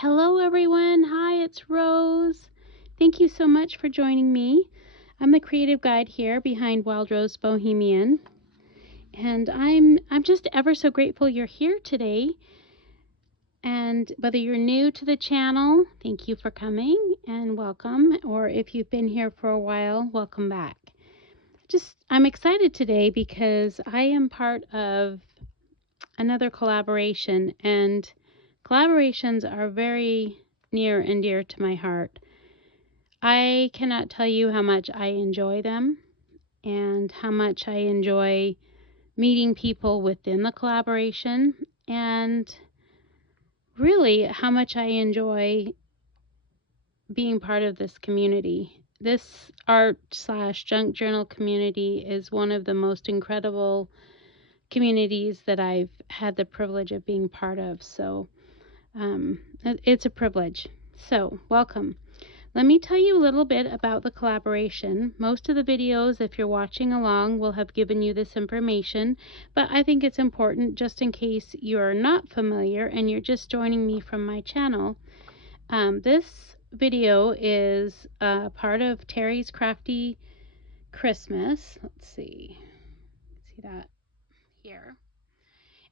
Hello everyone, hi, it's Rose. Thank you so much for joining me. I'm the creative guide here behind Wild Rose Bohemian, and I'm just ever so grateful you're here today. And whether you're new to the channel, thank you for coming and welcome, or if you've been here for a while, welcome back. I'm excited today because I am part of another collaboration, and collaborations are very near and dear to my heart. I cannot tell you how much I enjoy them and how much I enjoy meeting people within the collaboration, and really how much I enjoy being part of this community. This art/junk journal community is one of the most incredible communities that I've had the privilege of being part of. So it's a privilege. So welcome. Let me tell you a little bit about the collaboration. Most of the videos, if you're watching along, will have given you this information, but I think it's important just in case you're not familiar and you're just joining me from my channel. This video is part of Teri's Crafty Christmas. Let's see that here.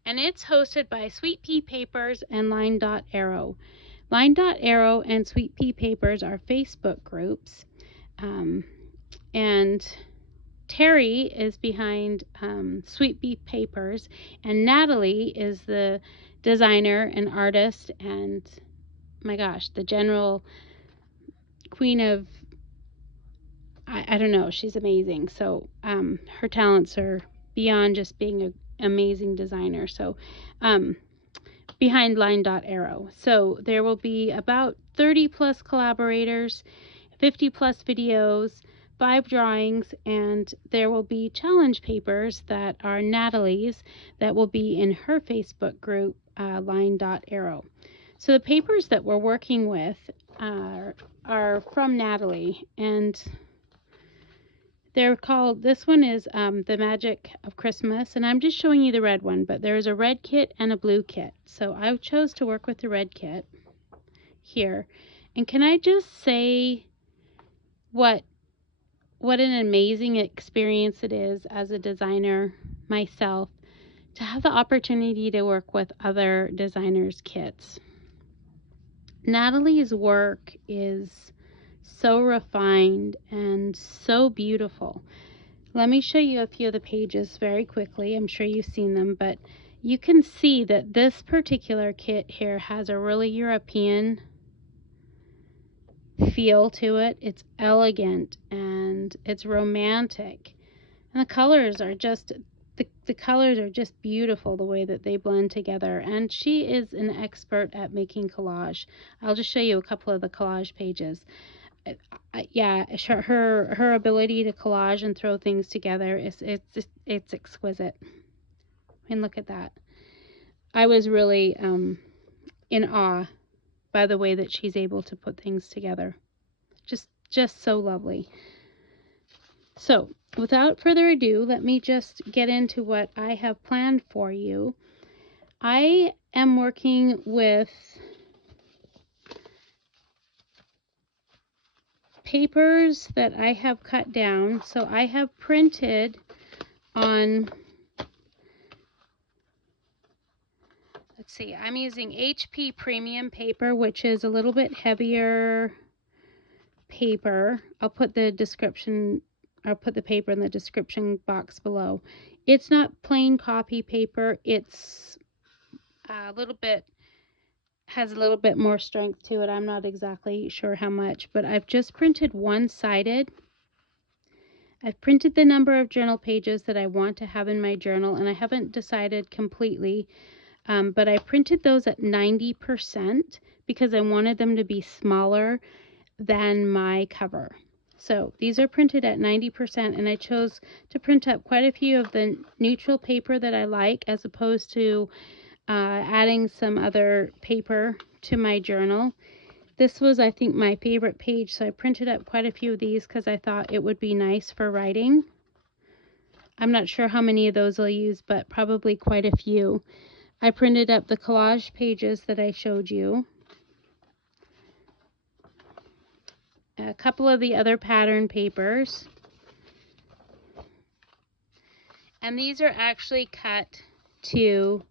And it's hosted by Sweet Pea Papers and LineDotArrow. LineDotArrow and Sweet Pea Papers are Facebook groups, and Teri is behind Sweet Pea Papers, and Natalie is the designer and artist and, my gosh, the general queen of, I don't know, she's amazing. So her talents are beyond just being an amazing designer. So behind LineDotArrow. So there will be about 30 plus collaborators, 50 plus videos, 5 drawings, and there will be challenge papers that are Natalie's that will be in her Facebook group, LineDotArrow. So the papers that we're working with are from Natalie, and they're called, this one is The Magic of Christmas, and I'm just showing you the red one, but there's a red kit and a blue kit. So I chose to work with the red kit here. And can I just say what an amazing experience it is as a designer myself to have the opportunity to work with other designers' kits. Natalie's work is so refined and so beautiful. Let me show you a few of the pages very quickly. I'm sure you've seen them, but you can see that this particular kit here has a really European feel to it. It's elegant and it's romantic, and the colors are just beautiful, the way that they blend together. And she is an expert at making collage. I'll just show you a couple of the collage pages. Yeah, her ability to collage and throw things together it's exquisite. I mean, look at that. I was really in awe by the way that she's able to put things together. Just so lovely. So without further ado, let me just get into what I have planned for you. I am working with papers that I have cut down. So I have printed on, let's see, I'm using HP premium paper, which is a little bit heavier paper. I'll put the paper in the description box below. It's not plain copy paper. It's has a little bit more strength to it. I'm not exactly sure how much, but I've just printed one-sided. I've printed the number of journal pages that I want to have in my journal, and I haven't decided completely, but I printed those at 90% because I wanted them to be smaller than my cover. So these are printed at 90%, and I chose to print up quite a few of the neutral paper that I like, as opposed to adding some other paper to my journal. This was, I think, my favorite page, so I printed up quite a few of these because I thought it would be nice for writing. I'm not sure how many of those I'll use, but probably quite a few. I printed up the collage pages that I showed you. a couple of the other pattern papers. And these are actually cut to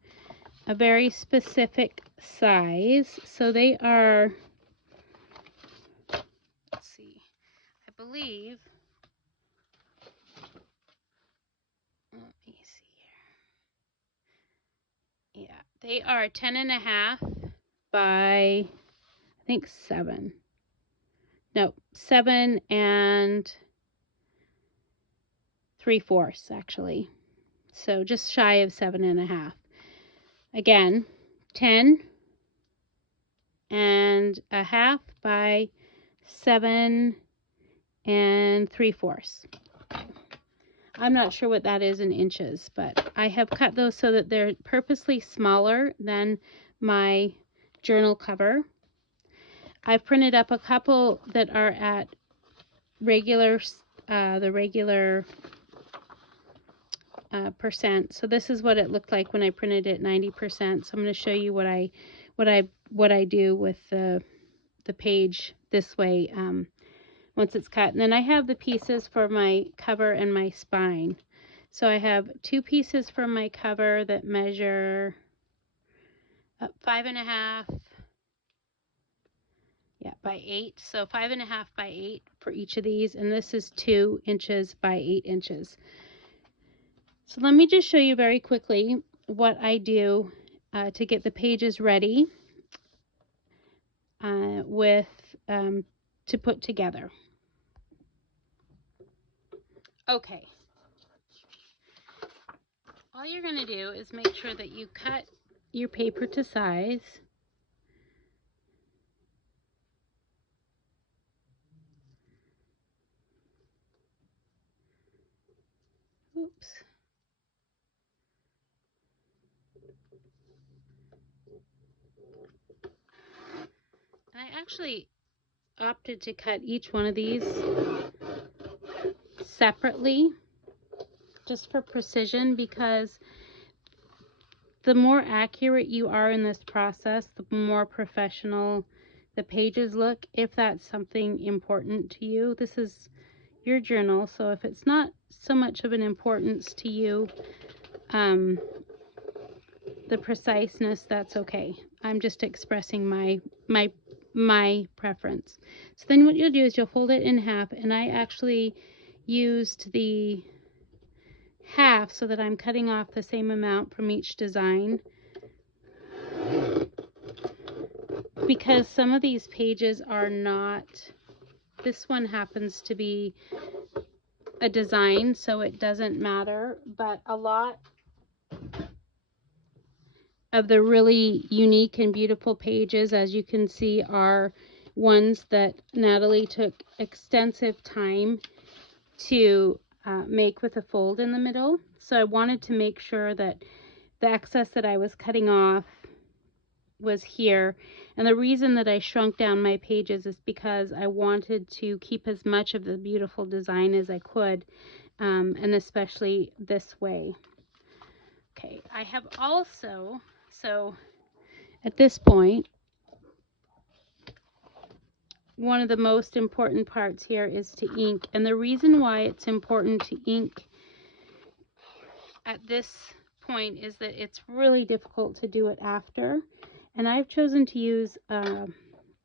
a very specific size. So they are, let's see, I believe, let me see here. Yeah, they are 10.5 by, I think 7. No, 7 3/4 actually. So just shy of 7.5. Again, 10.5 by 7 3/4. I'm not sure what that is in inches, but I have cut those so that they're purposely smaller than my journal cover. I've printed up a couple that are at regular, the regular percent. So this is what it looked like when I printed it 90%. So I'm going to show you what I do with the page this way once it's cut. And then I have the pieces for my cover and my spine. So I have 2 pieces for my cover that measure 5.5 by 8. So 5.5 by 8 for each of these, and this is 2 inches by 8 inches. So let me just show you very quickly what I do to get the pages ready to put together. Okay. All you're going to do is make sure that you cut your paper to size. Oops. And I actually opted to cut each one of these separately just for precision, because the more accurate you are in this process, the more professional the pages look, if that's something important to you. This is your journal, so if it's not so much of an importance to you, the preciseness, that's okay. I'm just expressing my preference. So then what you'll do is you'll fold it in half, and I actually used the half so that I'm cutting off the same amount from each design, because some of these pages are not, this one happens to be a design, so it doesn't matter, but a lot of the really unique and beautiful pages, as you can see, are ones that Natalie took extensive time to make with a fold in the middle. So I wanted to make sure that the excess that I was cutting off was here. And the reason that I shrunk down my pages is because I wanted to keep as much of the beautiful design as I could, and especially this way. Okay, I have also, so at this point, one of the most important parts here is to ink. And the reason why it's important to ink at this point is that it's really difficult to do it after. And I've chosen to use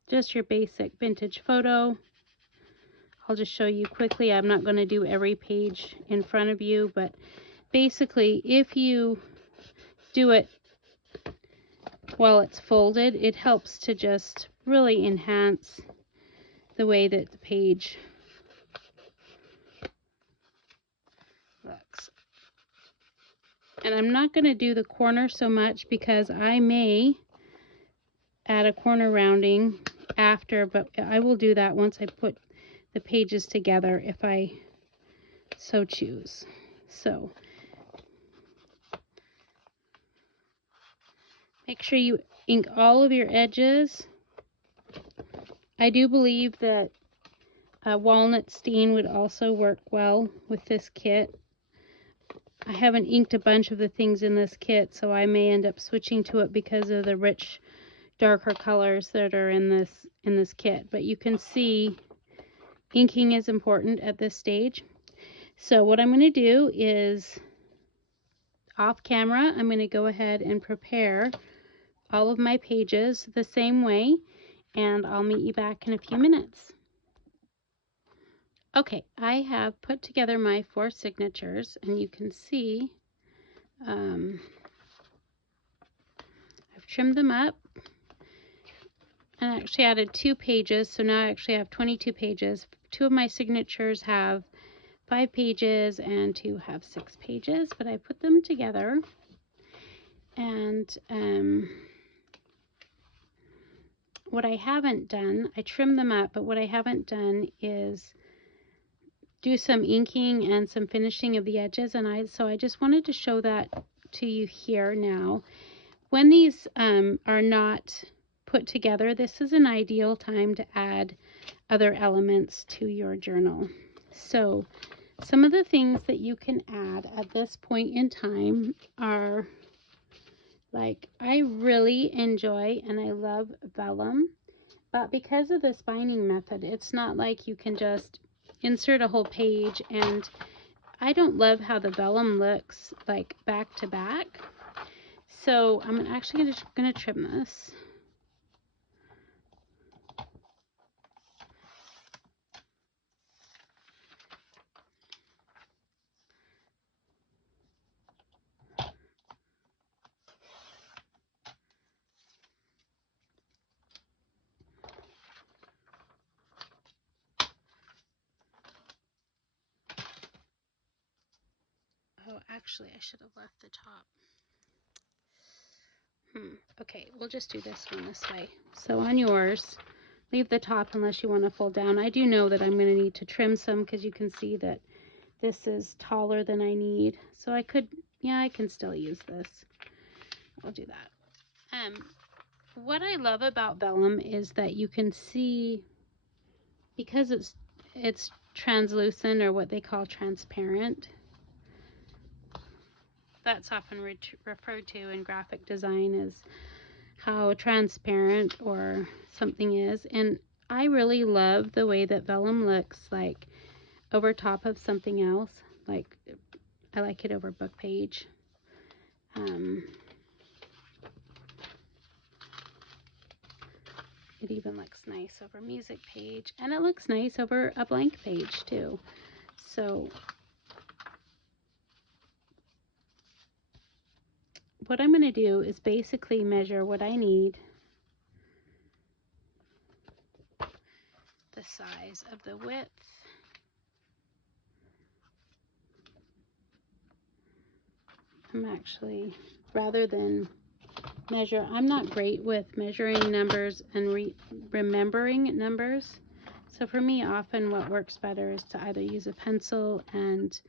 just your basic vintage photo. I'll just show you quickly. I'm not going to do every page in front of you, but basically if you do it while it's folded, it helps to just really enhance the way that the page looks. And I'm not going to do the corner so much because I may add a corner rounding after, but I will do that once I put the pages together if I so choose. So make sure you ink all of your edges. I do believe that walnut steen would also work well with this kit. I haven't inked a bunch of the things in this kit, so I may end up switching to it because of the rich darker colors that are in this kit. But you can see inking is important at this stage. So what I'm going to do is, off camera, I'm going to go ahead and prepare all of my pages the same way, and I'll meet you back in a few minutes. Okay, I have put together my 4 signatures, and you can see I've trimmed them up and actually added 2 pages, so now I actually have 22 pages. 2 of my signatures have 5 pages and 2 have 6 pages, but I put them together, and what I haven't done, I trimmed them up, but what I haven't done is do some inking and some finishing of the edges, and so I just wanted to show that to you here now. When these are not put together, this is an ideal time to add other elements to your journal. So some of the things that you can add at this point in time are, like, I really enjoy and I love vellum, but because of this binding method, it's not like you can just insert a whole page, and I don't love how the vellum looks like back to back. So I'm actually going to trim this. Oh, actually, I should have left the top. Okay, we'll just do this one this way. So on yours, leave the top unless you want to fold down. I do know that I'm going to need to trim some because you can see that this is taller than I need. So I could, yeah, I can still use this. I'll do that. What I love about vellum is that you can see, because it's translucent, or what they call transparent. That's often referred to in graphic design as how transparent or something is. And I really love the way that vellum looks like over top of something else. Like, I like it over book page. It even looks nice over music page, and it looks nice over a blank page too. So what I'm going to do is basically measure what I need, the size of the width, I'm actually, rather than measure, I'm not great with measuring numbers and remembering numbers. So for me, often what works better is to either use a pencil and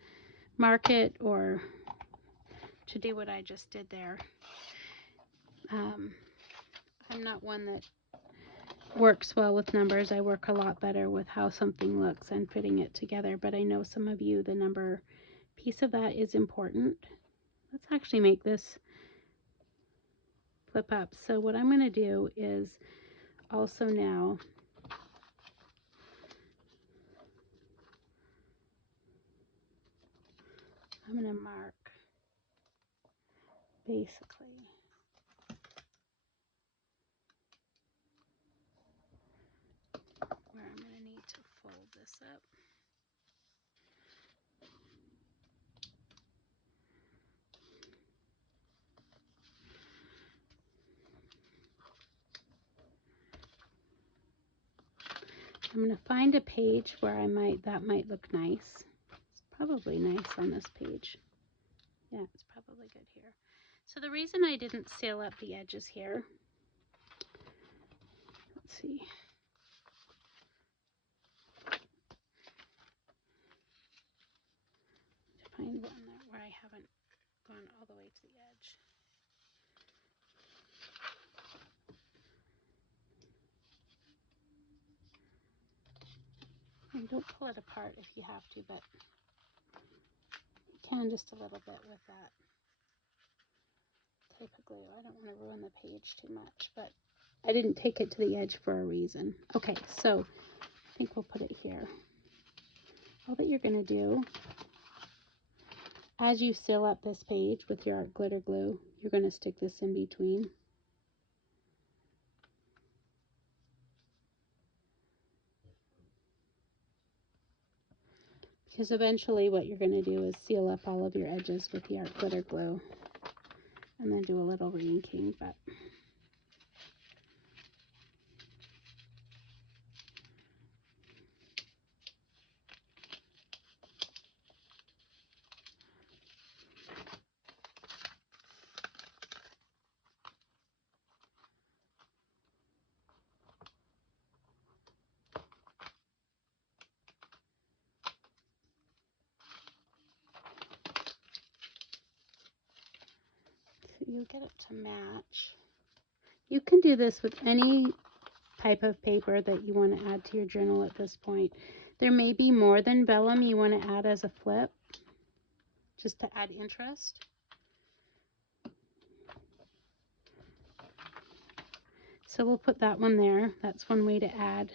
mark it, or to do what I just did there. I'm not one that works well with numbers. I work a lot better with how something looks and fitting it together, but I know some of you, the number piece of that is important. Let's actually make this flip up. So what I'm going to do is also now I'm going to mark basically where I'm going to need to fold this up. I'm going to find a page where that might look nice. It's probably nice on this page. Yeah, it's probably good here. So the reason I didn't seal up the edges here, let's see. To find one where I haven't gone all the way to the edge. And don't pull it apart if you have to, but you can just a little bit with that type of glue. I don't want to ruin the page too much, but I didn't take it to the edge for a reason. Okay, so I think we'll put it here. all that you're going to do, as you seal up this page with your art glitter glue, you're going to stick this in between. Because eventually what you're going to do is seal up all of your edges with the art glitter glue and then do a little re-inking. But so you'll get it to match. You can do this with any type of paper that you want to add to your journal at this point. There may be more than vellum you want to add as a flip, just to add interest. So we'll put that one there. That's one way to add.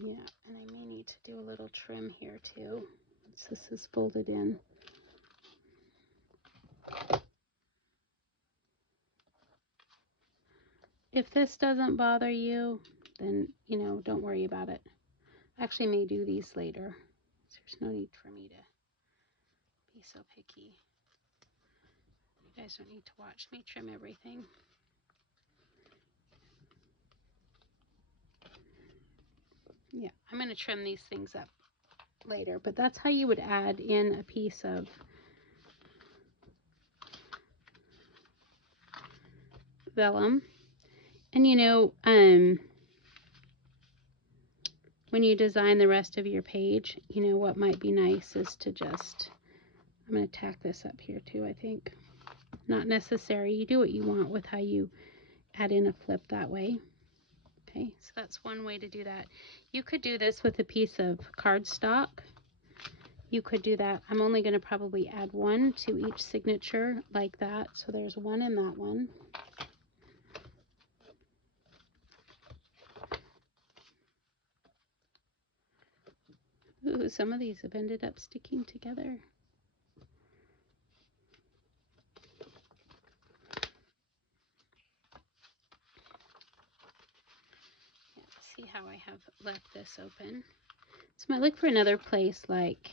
Yeah, and I may need to do a little trim here too, since this is folded in. If this doesn't bother you, then, you know, don't worry about it. I actually may do these later. So there's no need for me to be so picky. You guys don't need to watch me trim everything. Yeah, I'm going to trim these things up later, but that's how you would add in a piece of vellum. And you know, when you design the rest of your page, you know, what might be nice is to just, I'm going to tack this up here too, I think. Not necessary. You do what you want with how you add in a flip that way. Okay, so that's one way to do that. You could do this with a piece of cardstock. You could do that. I'm only going to probably add one to each signature like that. So there's one in that one. Ooh, some of these have ended up sticking together. Yeah, see how I have left this open. So I might look for another place like,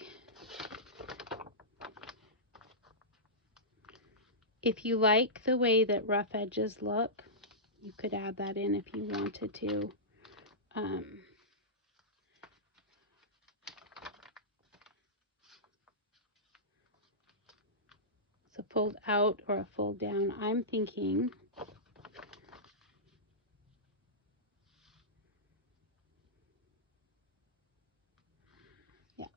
if you like the way that rough edges look, you could add that in if you wanted to. So fold out or a fold down. I'm thinking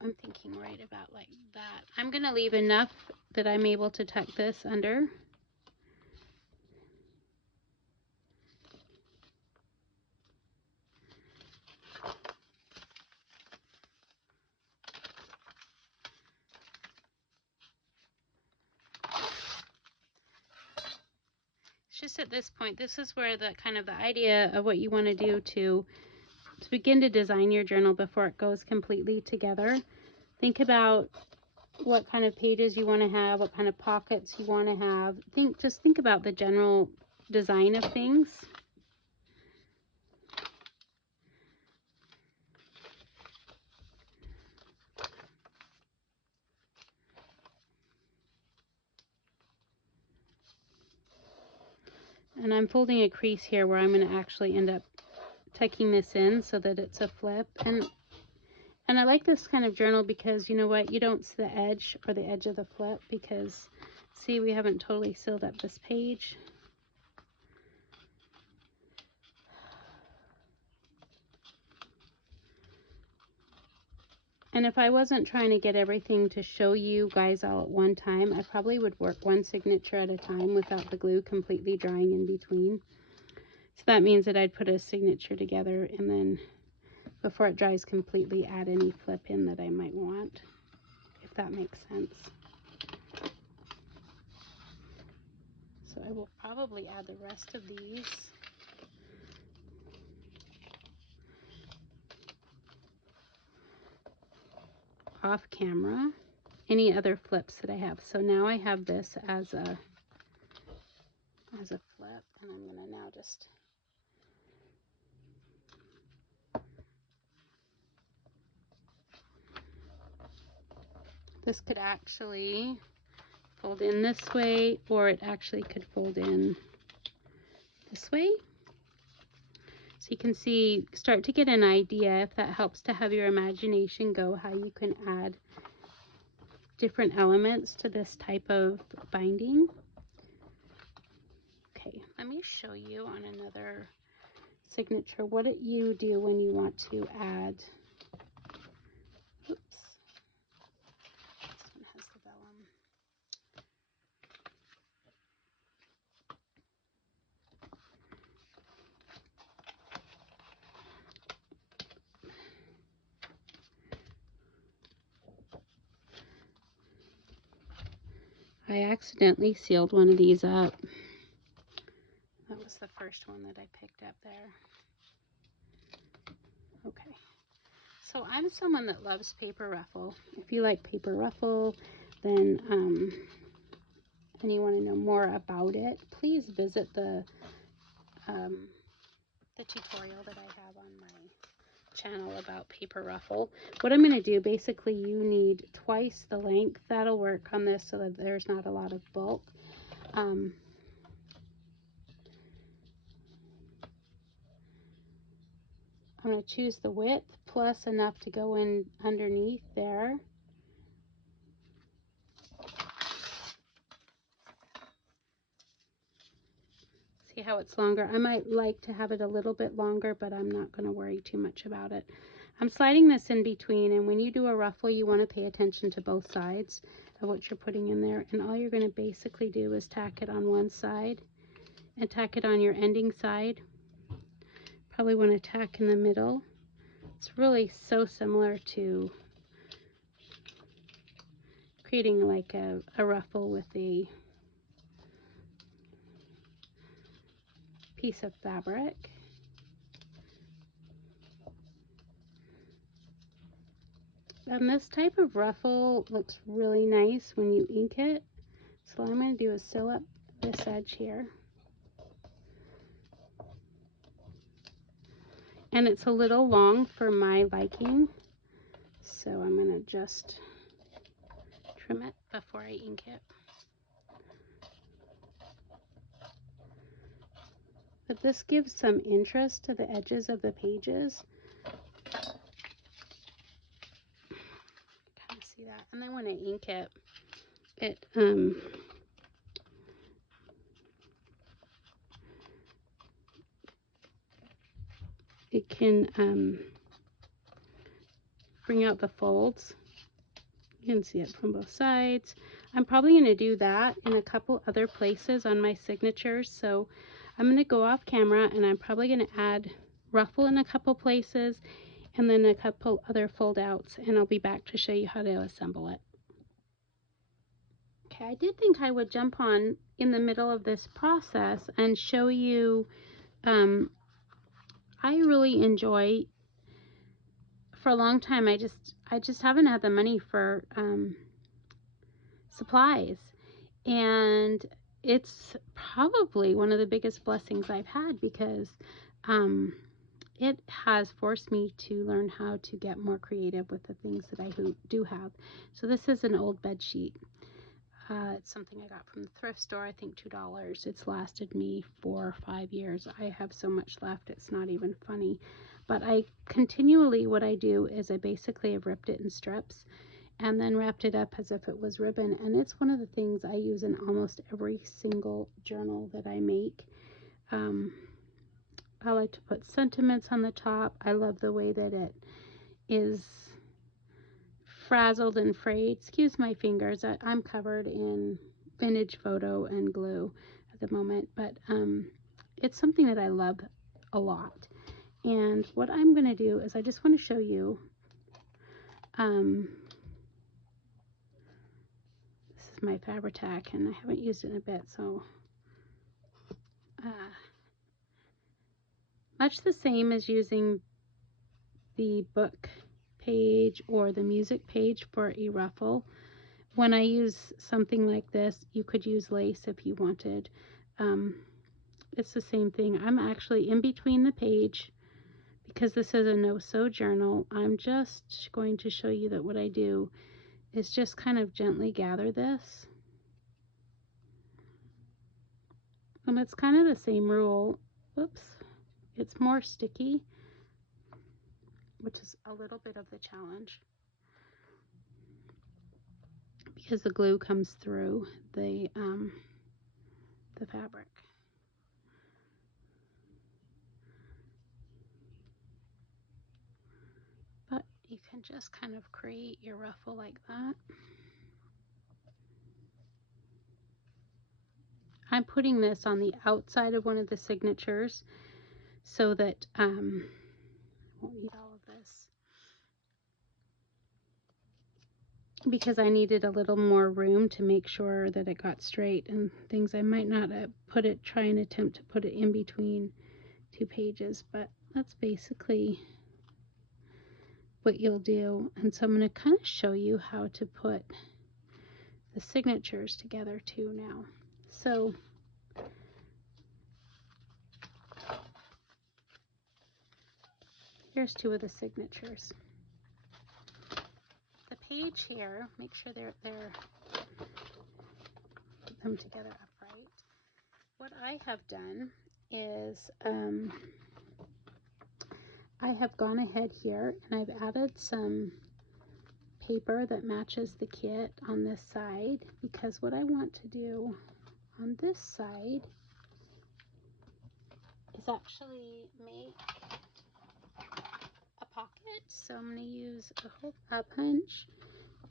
I'm thinking right about like that. I'm going to leave enough that I'm able to tuck this under. It's just at this point, this is where the kind of the idea of what you want to do to begin to design your journal before it goes completely together. Think about what kind of pages you want to have, what kind of pockets you want to have. Just think about the general design of things. And I'm folding a crease here where I'm going to actually end up tucking this in so that it's a flip. And I like this kind of journal because, you know what, you don't see the edge or the edge of the flip because, see, we haven't totally sealed up this page. And if I wasn't trying to get everything to show you guys all at one time, I probably would work one signature at a time without the glue completely drying in between. So that means that I'd put a signature together and then before it dries completely add any flip in that I might want, if that makes sense. So I will probably add the rest of these. off camera any other flips that I have. So now I have this as a flip, and I'm going to now just this could actually fold in this way, or it actually could fold in this way. So you can see, start to get an idea, if that helps to have your imagination go, how you can add different elements to this type of binding. Okay, let me show you on another signature what you do when you want to add, oops, this one has the vellum. I accidentally sealed one of these up. That was the first one that I picked up there. Okay, so I'm someone that loves paper ruffle. If you like paper ruffle, then and you want to know more about it, please visit the tutorial that I have on my channel about paper ruffle. What I'm going to do, basically you need twice the length. That'll work on this so that there's not a lot of bulk. I'm going to choose the width plus enough to go in underneath there. See how it's longer? I might like to have it a little bit longer, but I'm not going to worry too much about it. I'm sliding this in between, and when you do a ruffle, you want to pay attention to both sides of what you're putting in there. And all you're going to basically do is tack it on one side and tack it on your ending side. Probably want to tack in the middle. It's really so similar to creating like a ruffle with a piece of fabric. And this type of ruffle looks really nice when you ink it. So what I'm going to do is sew up this edge here. And it's a little long for my liking, so I'm going to just trim it before I ink it. But this gives some interest to the edges of the pages. Kind of see that. And then when I ink it, it can bring out the folds. You can see it from both sides. I'm probably going to do that in a couple other places on my signatures. So I'm going to go off camera, and I'm probably going to add ruffle in a couple places and then a couple other fold outs, and I'll be back to show you how to assemble it. Okay, I did think I would jump on in the middle of this process and show you, I really enjoy, for a long time, I just haven't had the money for supplies, and it's probably one of the biggest blessings I've had, because it has forced me to learn how to get more creative with the things that I do have. So this is an old bed sheet. It's something I got from the thrift store, I think $2. It's lasted me 4 or 5 years. I have so much left, it's not even funny. But I continually, what I do is I basically have ripped it in strips and then wrapped it up as if it was ribbon. And it's one of the things I use in almost every single journal that I make. I like to put sentiments on the top. I love the way that it is frazzled and frayed. Excuse my fingers. I'm covered in vintage photo and glue at the moment, but it's something that I love a lot. And what I'm going to do is I just want to show you, this is my Fabri-Tac, and I haven't used it in a bit, so much the same as using the book page or the music page for a ruffle. When I use something like this, you could use lace if you wanted. It's the same thing. I'm actually in between the page because this is a no-sew journal. I'm just going to show you that what I do is just kind of gently gather this. And it's kind of the same rule. Whoops. It's more sticky, which is a little bit of the challenge because the glue comes through the fabric. But you can just kind of create your ruffle like that. I'm putting this on the outside of one of the signatures so that I won't need all of this because I needed a little more room to make sure that it got straight and things. I might not try and attempt to put it in between two pages, but that's basically what you'll do. And so I'm going to kind of show you how to put the signatures together too now. So here's two of the signatures. The page here, make sure they're put them together upright. What I have done is I have gone ahead here and I've added some paper that matches the kit on this side, because what I want to do on this side is actually make a pocket. So I'm going to use a hole punch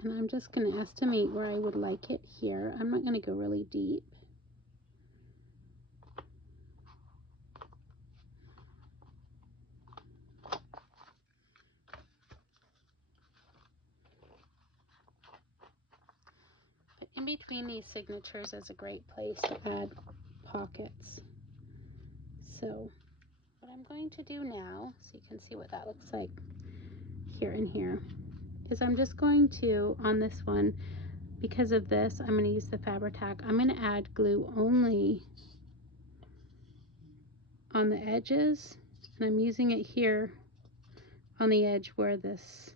and I'm just going to estimate where I would like it here. I'm not going to go really deep. But in between these signatures is a great place to add pockets. So what I'm going to do now, so you can see what that looks like here and here, is I'm just going to, on this one, because of this, I'm going to use the Fabri-Tac. I'm going to add glue only on the edges, and I'm using it here on the edge where this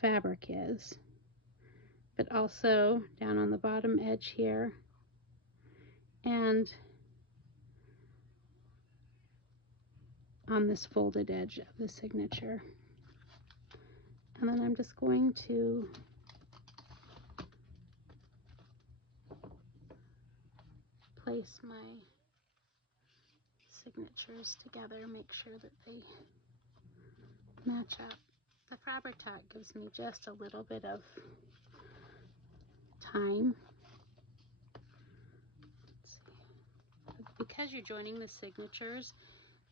fabric is, but also down on the bottom edge here and on this folded edge of the signature. And then I'm just going to place my signatures together, make sure that they match up. The Fabri-Tac gives me just a little bit of time. Because you're joining the signatures,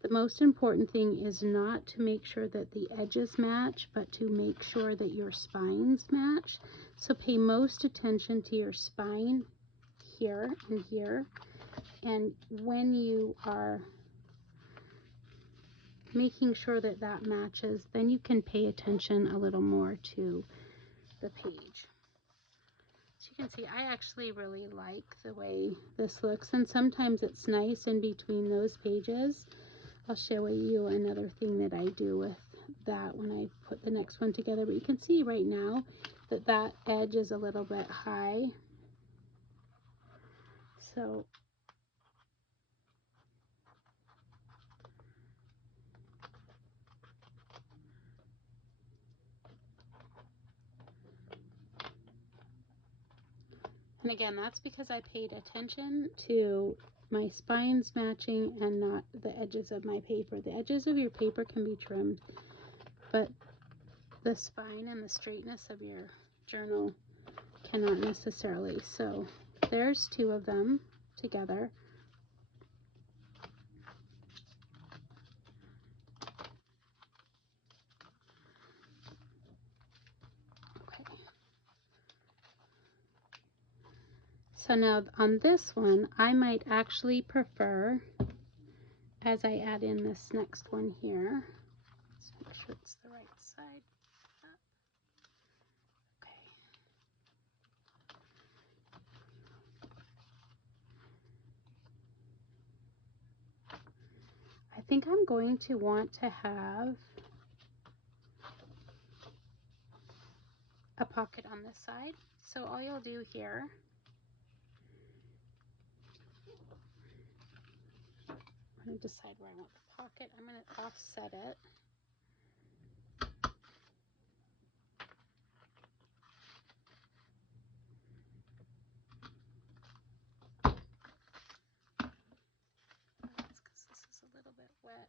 the most important thing is not to make sure that the edges match, but to make sure that your spines match. So pay most attention to your spine here and here. And when you are making sure that that matches, then you can pay attention a little more to the page. So you can see I actually really like the way this looks, and sometimes it's nice in between those pages. I'll show you another thing that I do with that when I put the next one together, but you can see right now that that edge is a little bit high. So and again, that's because I paid attention to my spines matching and not the edges of my paper. The edges of your paper can be trimmed, but the spine and the straightness of your journal cannot necessarily. So there's two of them together. Okay. So now on this one, I might actually prefer as I add in this next one here. Let's make sure it's the right side up. Okay. I think I'm going to want to have a pocket on this side. So all you'll do here, I'm going to decide where I want the pocket. I'm going to offset it. That's because this is a little bit wet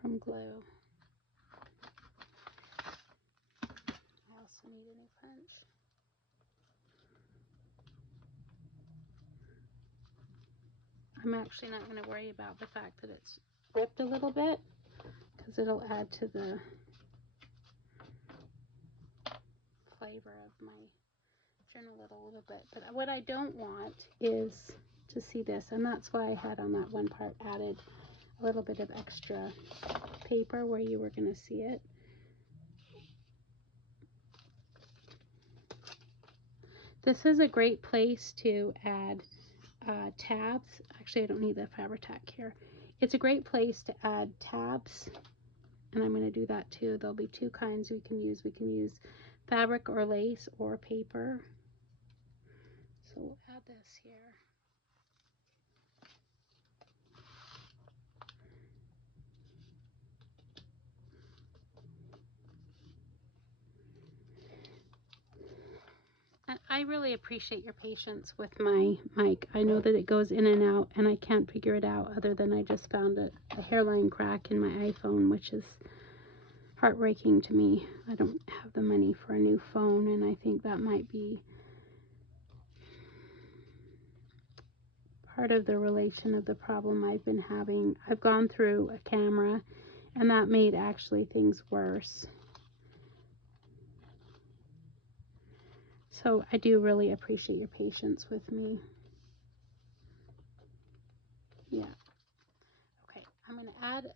from glue. I also need a new punch. I'm actually not going to worry about the fact that it's ripped a little bit because it'll add to the flavor of my journal a little bit. But what I don't want is to see this, and that's why I had on that one part added a little bit of extra paper where you were going to see it. This is a great place to add tabs. Actually, I don't need the Fabri-Tac here. It's a great place to add tabs, and I'm going to do that too. There'll be two kinds we can use. We can use fabric or lace or paper. So we'll add this here. I really appreciate your patience with my mic. I know that it goes in and out, and I can't figure it out other than I just found a hairline crack in my iPhone, which is heartbreaking to me. I don't have the money for a new phone, and I think that might be part of the relation of the problem I've been having. I've gone through a camera, and that made actually things worse. So I do really appreciate your patience with me. Yeah. Okay, I'm going to add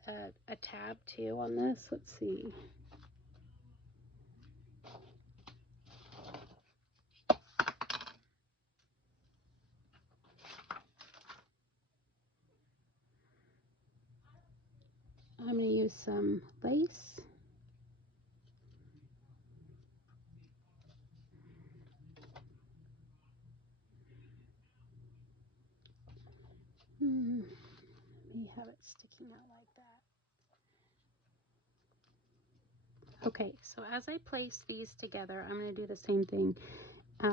a tab too on this. Let's see. I'm going to use some lace. Let me have it sticking out like that. Okay, so as I place these together, I'm going to do the same thing.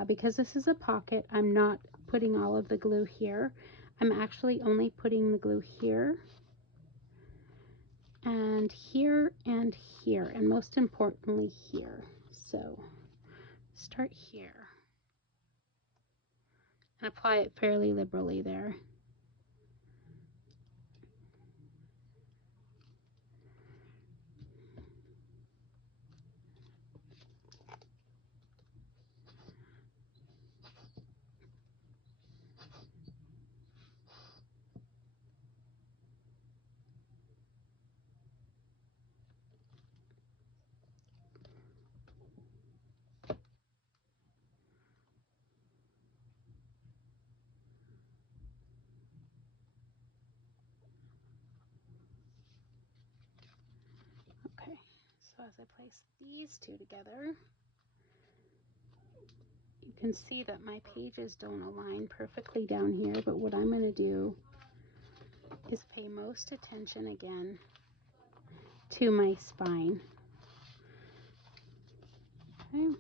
Because this is a pocket, I'm not putting all of the glue here. I'm actually only putting the glue here, and here, and here, and most importantly here. So start here and apply it fairly liberally there. Okay, so as I place these two together, you can see that my pages don't align perfectly down here, but what I'm going to do is pay most attention again to my spine. Okay.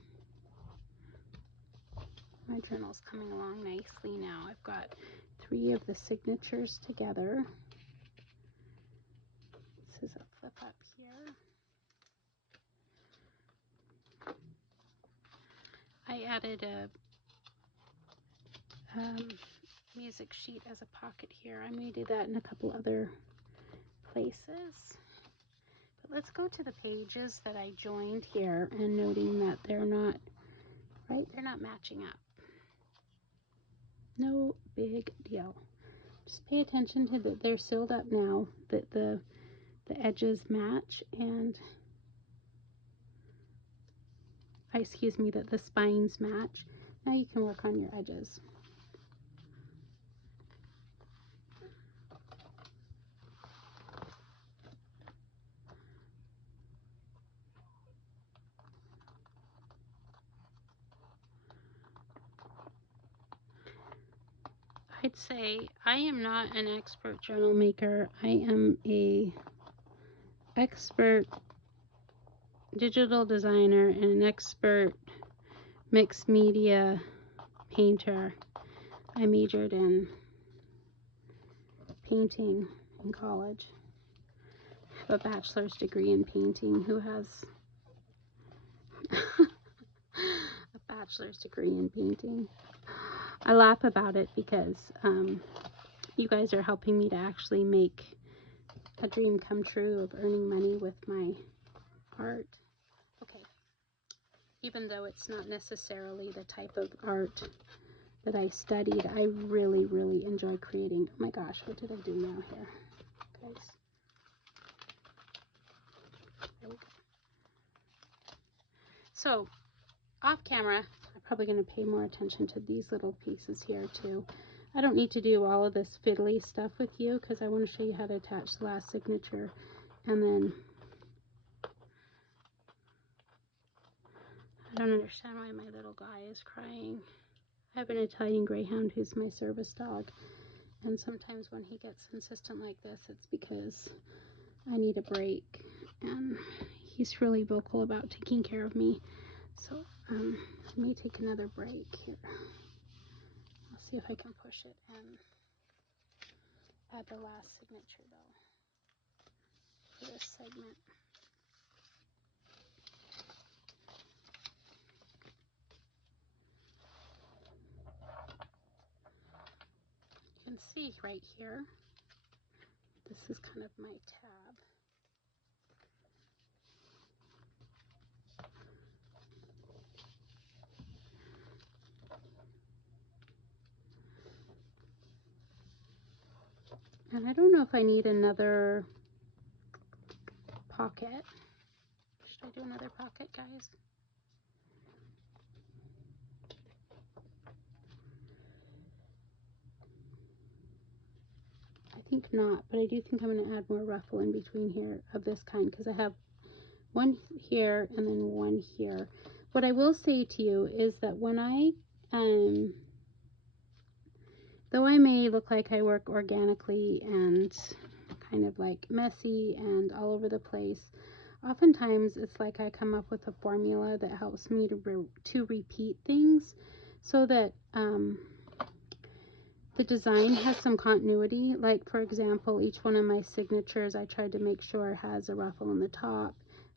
My journal's coming along nicely now. I've got 3 of the signatures together. This is a flip up here. I added a music sheet as a pocket here. I may do that in a couple other places. But let's go to the pages that I joined here and noting that they're not, right? They're not matching up. No big deal. Just pay attention to that they're sealed up now, that the edges match, and excuse me, that the spines match. Now you can work on your edges. I'd say I am not an expert journal maker. I am a expert digital designer and an expert mixed media painter. I majored in painting in college. I have a bachelor's degree in painting. Who has a bachelor's degree in painting? I laugh about it because you guys are helping me to actually make a dream come true of earning money with my art. Okay, even though it's not necessarily the type of art that I studied, I really, really enjoy creating. Oh my gosh, what did I do now here, guys? There we go. So, off camera, I'm probably going to pay more attention to these little pieces here too. I don't need to do all of this fiddly stuff with you because I want to show you how to attach the last signature. And then I don't understand why my little guy is crying. I have an Italian Greyhound who's my service dog, and sometimes when he gets insistent like this, it's because I need a break, and he's really vocal about taking care of me. So let me take another break here. I'll see if I can push it and add the last signature though for this segment. You can see right here, this is kind of my tab. And I don't know if I need another pocket. Should I do another pocket, guys? I think not, but I do think I'm going to add more ruffle in between here of this kind because I have one here and then one here. What I will say to you is that when I, though I may look like I work organically and kind of like messy and all over the place, oftentimes it's like I come up with a formula that helps me to repeat things so that the design has some continuity. Like for example, each one of my signatures I tried to make sure has a ruffle on the top,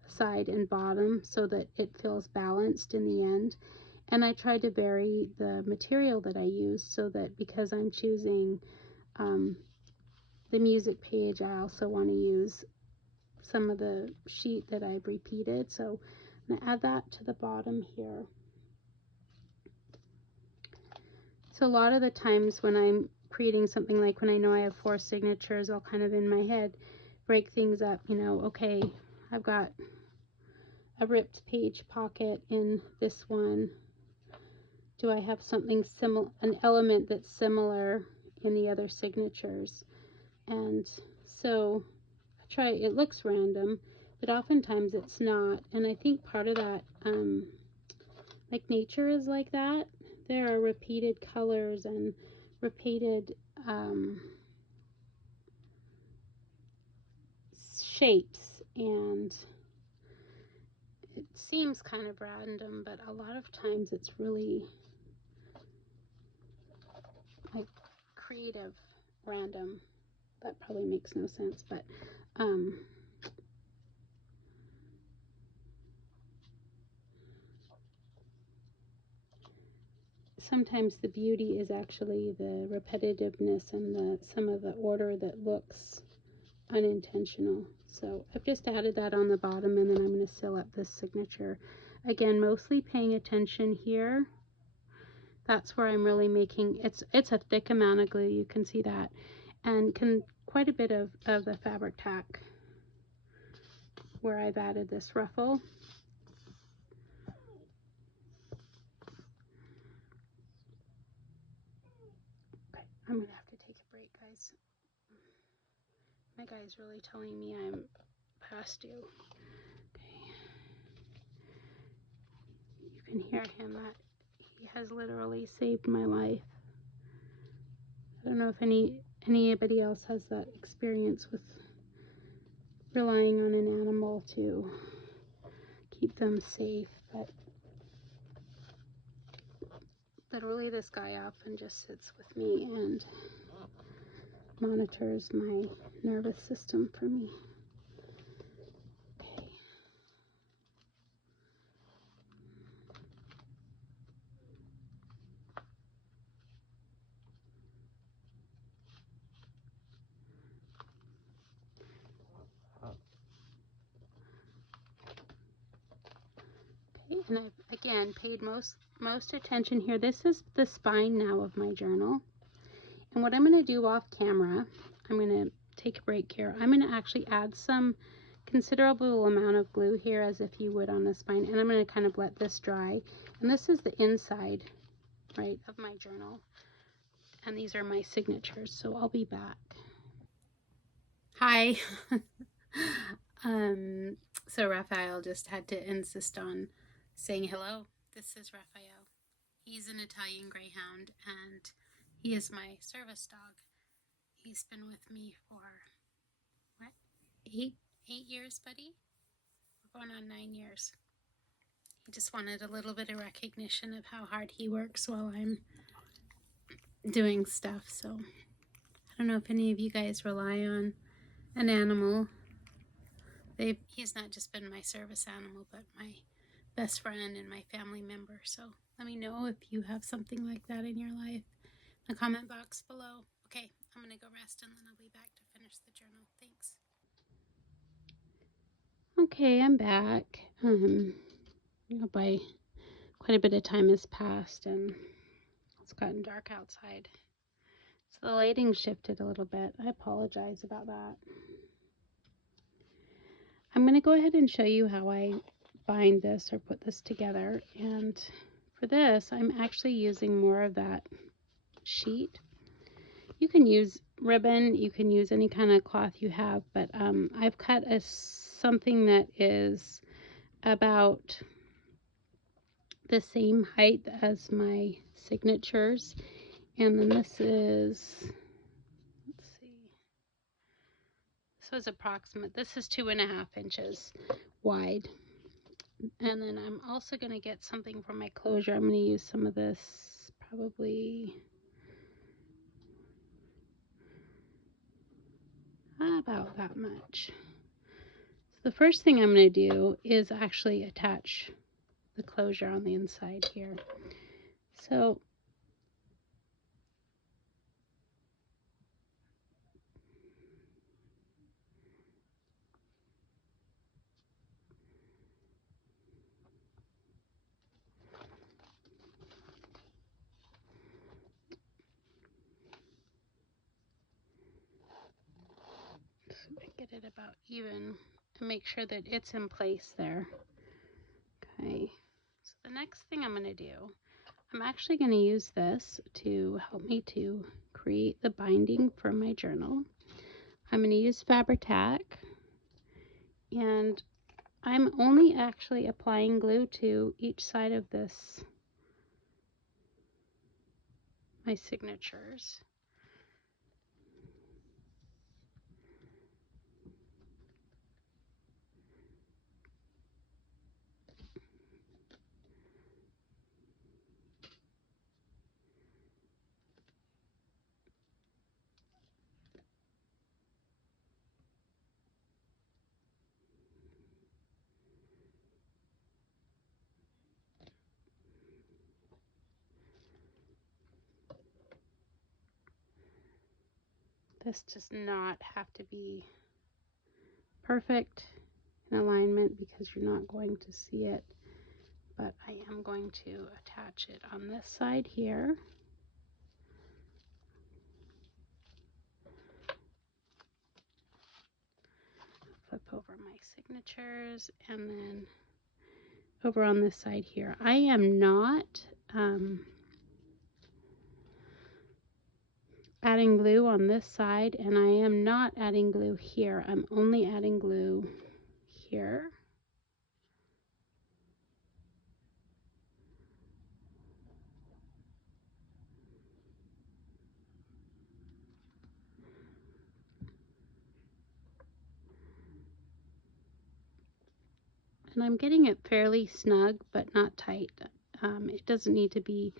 side, and bottom so that it feels balanced in the end. And I tried to vary the material that I use so that because I'm choosing the music page, I also want to use some of the sheet that I've repeated. So I'm going to add that to the bottom here. So a lot of the times when I'm creating something, like when I know I have 4 signatures, I'll kind of in my head break things up, you know, okay, I've got a ripped page pocket in this one. Do I have something similar, an element that's similar in the other signatures? And so I try, it looks random, but oftentimes it's not. And I think part of that, like nature is like that. There are repeated colors and repeated shapes, and it seems kind of random, but a lot of times it's really like creative random. That probably makes no sense, but sometimes the beauty is actually the repetitiveness and some of the order that looks unintentional. So I've just added that on the bottom, and then I'm going to seal up this signature. Again, mostly paying attention here. That's where I'm really making, it's a thick amount of glue, you can see that. and quite a bit of the fabric tack where I've added this ruffle. Okay, I'm gonna have to take a break, guys. My guy's really telling me I'm past due. Okay. You can hear him, that he has literally saved my life. I don't know if anybody else has that experience with relying on an animal to keep them safe, but literally this guy often just sits with me and monitors my nervous system for me. Okay. Okay, and I've again paid most attention here. This is the spine now of my journal. And what I'm going to do off camera, I'm going to take a break here. I'm going to actually add some considerable amount of glue here, as if you would on the spine, and I'm going to kind of let this dry. And this is the inside, right, of my journal, and these are my signatures, so I'll be back. Hi. So Raphael just had to insist on saying hello. This is Raphael. He's an Italian Greyhound, and he is my service dog. He's been with me for, what, eight years, buddy? We're going on 9 years. He just wanted a little bit of recognition of how hard he works while I'm doing stuff. So I don't know if any of you guys rely on an animal. He's not just been my service animal, but my best friend and my family member. So let me know if you have something like that in your life in the comment box below. Okay, I'm gonna go rest and then I'll be back to finish the journal. Thanks. Okay, I'm back. By quite a bit of time has passed and it's gotten dark outside. So the lighting shifted a little bit. I apologize about that. I'm going to go ahead and show you how I bind this or put this together. And for this, I'm actually using more of that sheet. You can use ribbon, you can use any kind of cloth you have, but I've cut something that is about the same height as my signatures. And then this is, let's see, this was approximate. This is 2.5 inches wide. And then I'm also going to get something for my closure. I'm going to use some of this, probably about that much. So the first thing I'm going to do is actually attach the closure on the inside here. So get it about even and make sure that it's in place there. Okay, so the next thing I'm going to do, I'm actually going to use this to help me to create the binding for my journal. I'm going to use Fabri-Tac, and I'm only actually applying glue to each side of this, my signatures. This does not have to be perfect in alignment because you're not going to see it, but I am going to attach it on this side here. signatures, and then over on this side here. I am not adding glue on this side, and I am not adding glue here. I'm only adding glue here. And I'm getting it fairly snug, but not tight. It doesn't need to be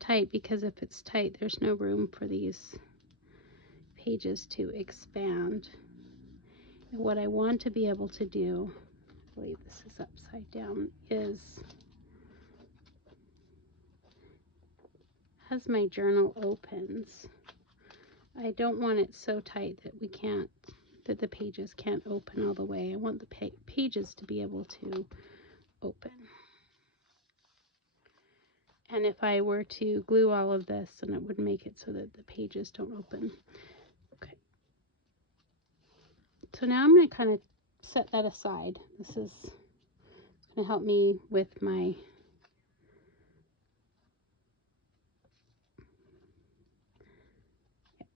tight, because if it's tight, there's no room for these pages to expand. And what I want to be able to do, I believe this is upside down, is as my journal opens, I don't want it so tight that that the pages can't open all the way. I want the pages to be able to open. And if I were to glue all of this, then it would make it so that the pages don't open. Okay. So now I'm going to kind of set that aside. This is going to help me with my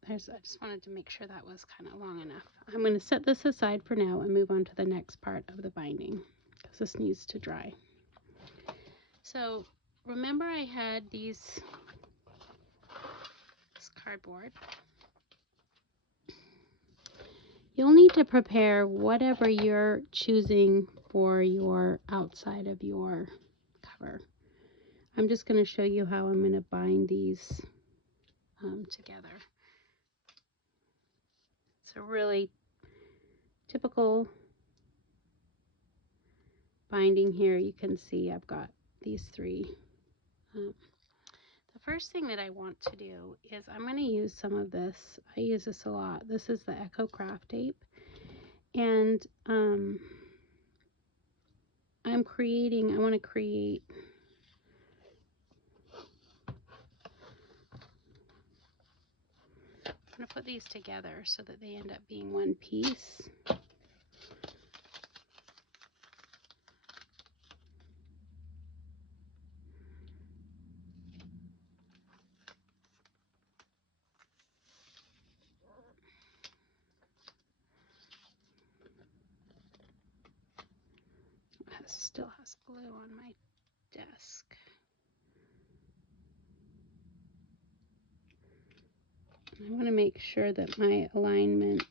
I just wanted to make sure that was kind of long enough. I'm going to set this aside for now and move on to the next part of the binding, because this needs to dry. So remember, I had this cardboard. You'll need to prepare whatever you're choosing for your outside of your cover. I'm just going to show you how I'm going to bind these together. It's a really typical binding here. You can see I've got these three. The first thing that I want to do is I'm going to use some of this. I use this a lot. This is the Echo Craft tape, and I want to create I'm going to put these together so that they end up being one piece. It still has glue on my desk. I want to make sure that my alignment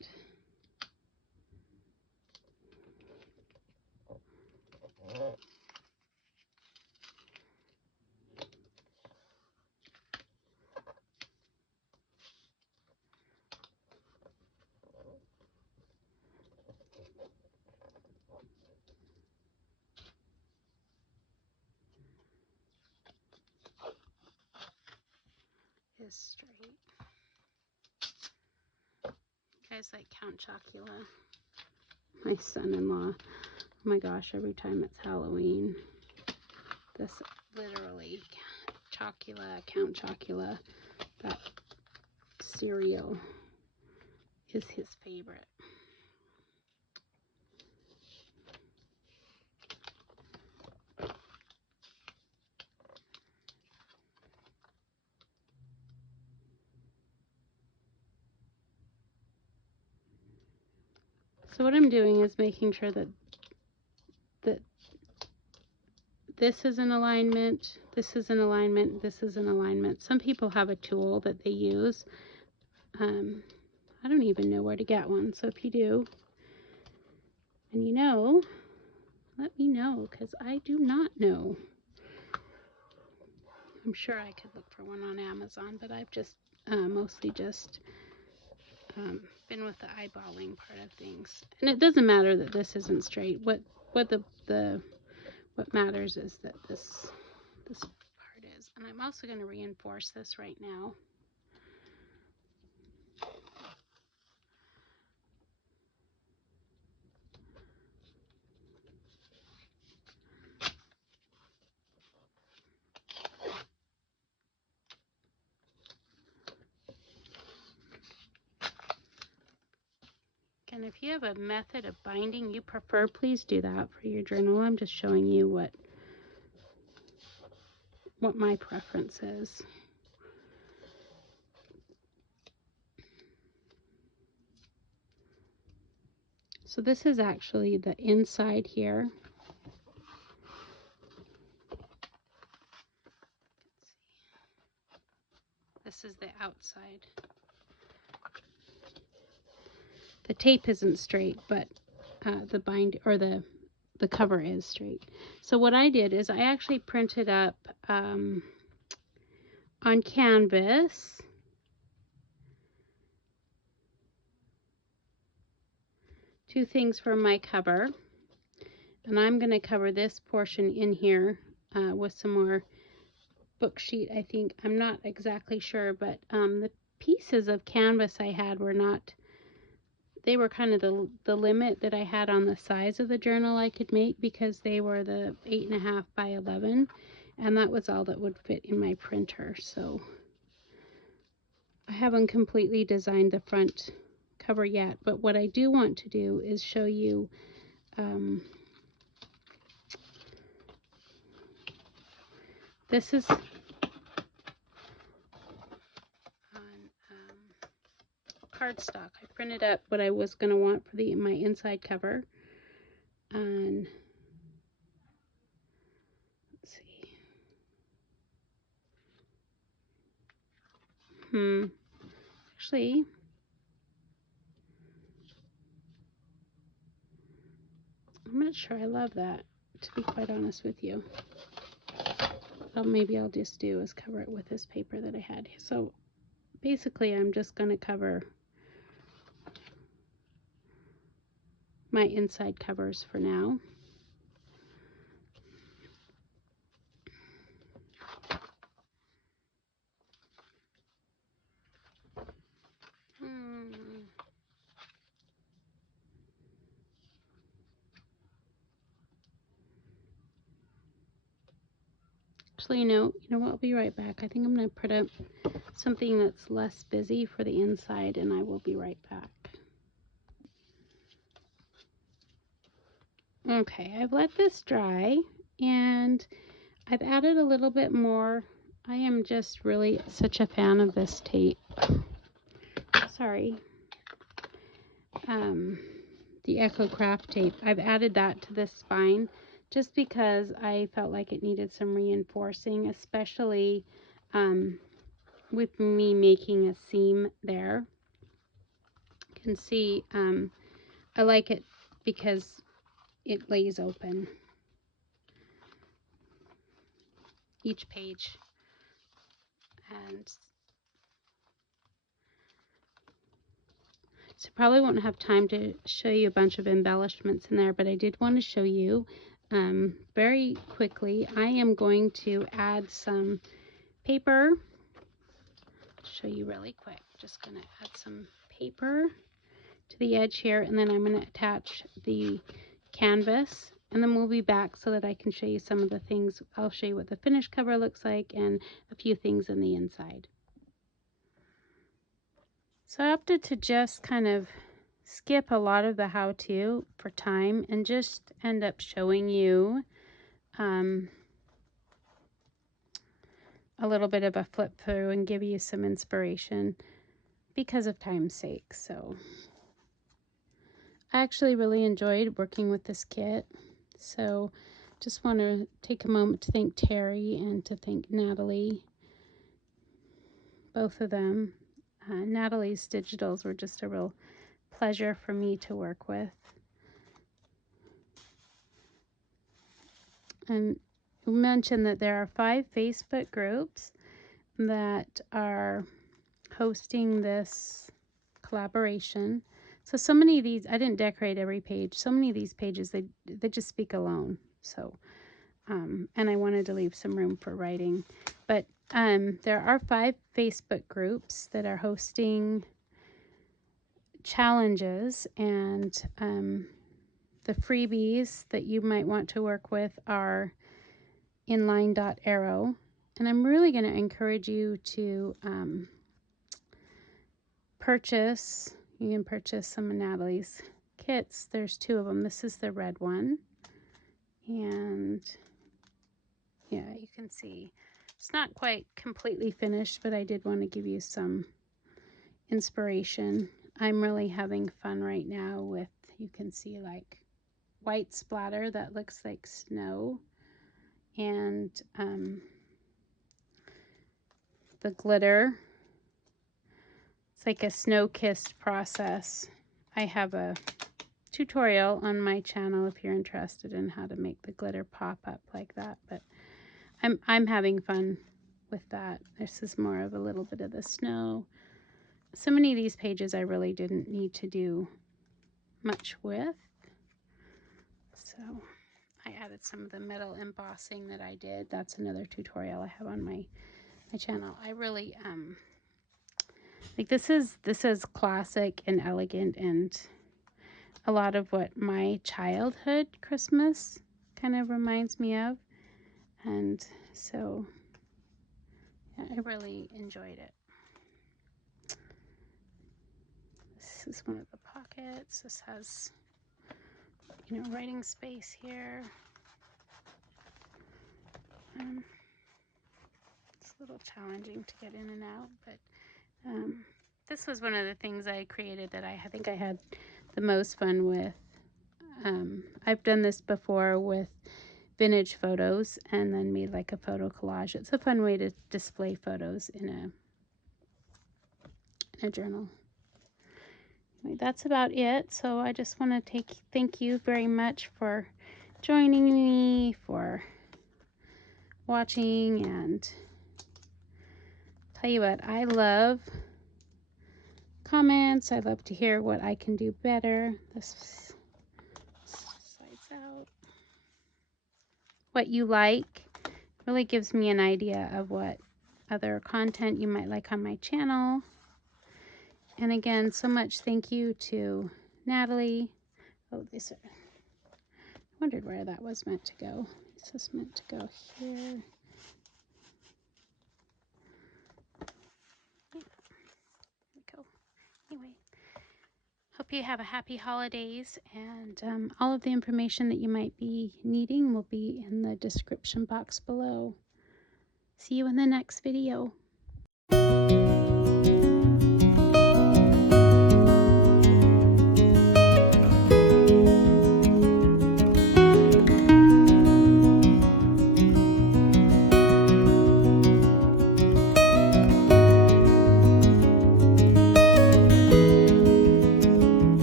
is straight. You guys like Count Chocula? My son-in-law. Oh my gosh, every time it's Halloween, this literally, Chocula, Count Chocula, that cereal is his favorite. So what I'm doing is making sure that this is in alignment, this is in alignment, this is in alignment. Some people have a tool that they use. I don't even know where to get one. So if you do, and you know, let me know, because I do not know. I'm sure I could look for one on Amazon, but I've just mostly just been with the eyeballing part of things. And it doesn't matter that this isn't straight. What matters is that this part is. And I'm also going to reinforce this right now. And if you have a method of binding you prefer, please do that for your journal. I'm just showing you what my preference is. So this is actually the inside here. This is the outside. The tape isn't straight, but the bind or the cover is straight. So what I did is I actually printed up on canvas two things for my cover, and I'm going to cover this portion in here with some more book sheet. I think, I'm not exactly sure, but the pieces of canvas I had were not, they were kind of the limit that I had on the size of the journal I could make, because they were the 8.5 by 11, and that was all that would fit in my printer. So I haven't completely designed the front cover yet, but what I do want to do is show you this is on cardstock. I printed up what I was going to want for my inside cover. And let's see. Actually, I'm not sure I love that, to be quite honest with you. Well, maybe I'll just do is cover it with this paper that I had. So basically, I'm just going to cover my inside covers for now. Actually, you know what? I'll be right back. I think I'm going to put up something that's less busy for the inside, and I will be right back. Okay, I've let this dry, and I've added a little bit more. I am just really such a fan of this tape. Sorry. The Echo Craft tape. I've added that to this spine just because I felt like it needed some reinforcing, especially with me making a seam there. You can see I like it because it lays open each page. And so probably won't have time to show you a bunch of embellishments in there, but I did want to show you very quickly. I am going to add some paper. I'll show you really quick. Just going to add some paper to the edge here, and then I'm going to attach the canvas, and then we'll be back so that I can show you some of the things. I'll show you what the finished cover looks like and a few things in the inside. So I opted to just kind of skip a lot of the how-to for time and just end up showing you a little bit of a flip through and give you some inspiration because of time's sake. So I actually really enjoyed working with this kit. So just want to take a moment to thank Teri and to thank Natalie, both of them. Natalie's digitals were just a real pleasure for me to work with. And we mentioned that there are 5 Facebook groups that are hosting this collaboration. So many of these, I didn't decorate every page. So many of these pages, they just speak alone. So, and I wanted to leave some room for writing. But there are 5 Facebook groups that are hosting challenges, and the freebies that you might want to work with are in LineDotArrow. And I'm really going to encourage you to purchase, You can purchase some of Natalie's kits. There's 2 of them. This is the red one. And yeah, you can see it's not quite completely finished, but I did want to give you some inspiration. I'm really having fun right now with, you can see like white splatter that looks like snow, and the glitter. It's like a snow-kissed process. I have a tutorial on my channel if you're interested in how to make the glitter pop up like that, but I'm having fun with that. This is more of a little bit of the snow. So many of these pages I really didn't need to do much with. So I added some of the metal embossing that I did. That's another tutorial I have on my channel. I really like this is classic and elegant, and a lot of what my childhood Christmas kind of reminds me of. And so yeah, I really enjoyed it. This is one of the pockets. This has, you know, writing space here. It's a little challenging to get in and out, but this was one of the things I created that I think I had the most fun with. I've done this before with vintage photos and then made like a photo collage. It's a fun way to display photos in a journal. Anyway, that's about it. So I just want to thank you very much for joining me, for watching, and tell you what, I love comments. I love to hear what I can do better. This slides out. What you like really gives me an idea of what other content you might like on my channel. And again, so much thank you to Natalie. Oh, these are, I wondered where that was meant to go. This is meant to go here. Yeah, there we go. Anyway, hope you have a happy holidays, and all of the information that you might be needing will be in the description box below. See you in the next video.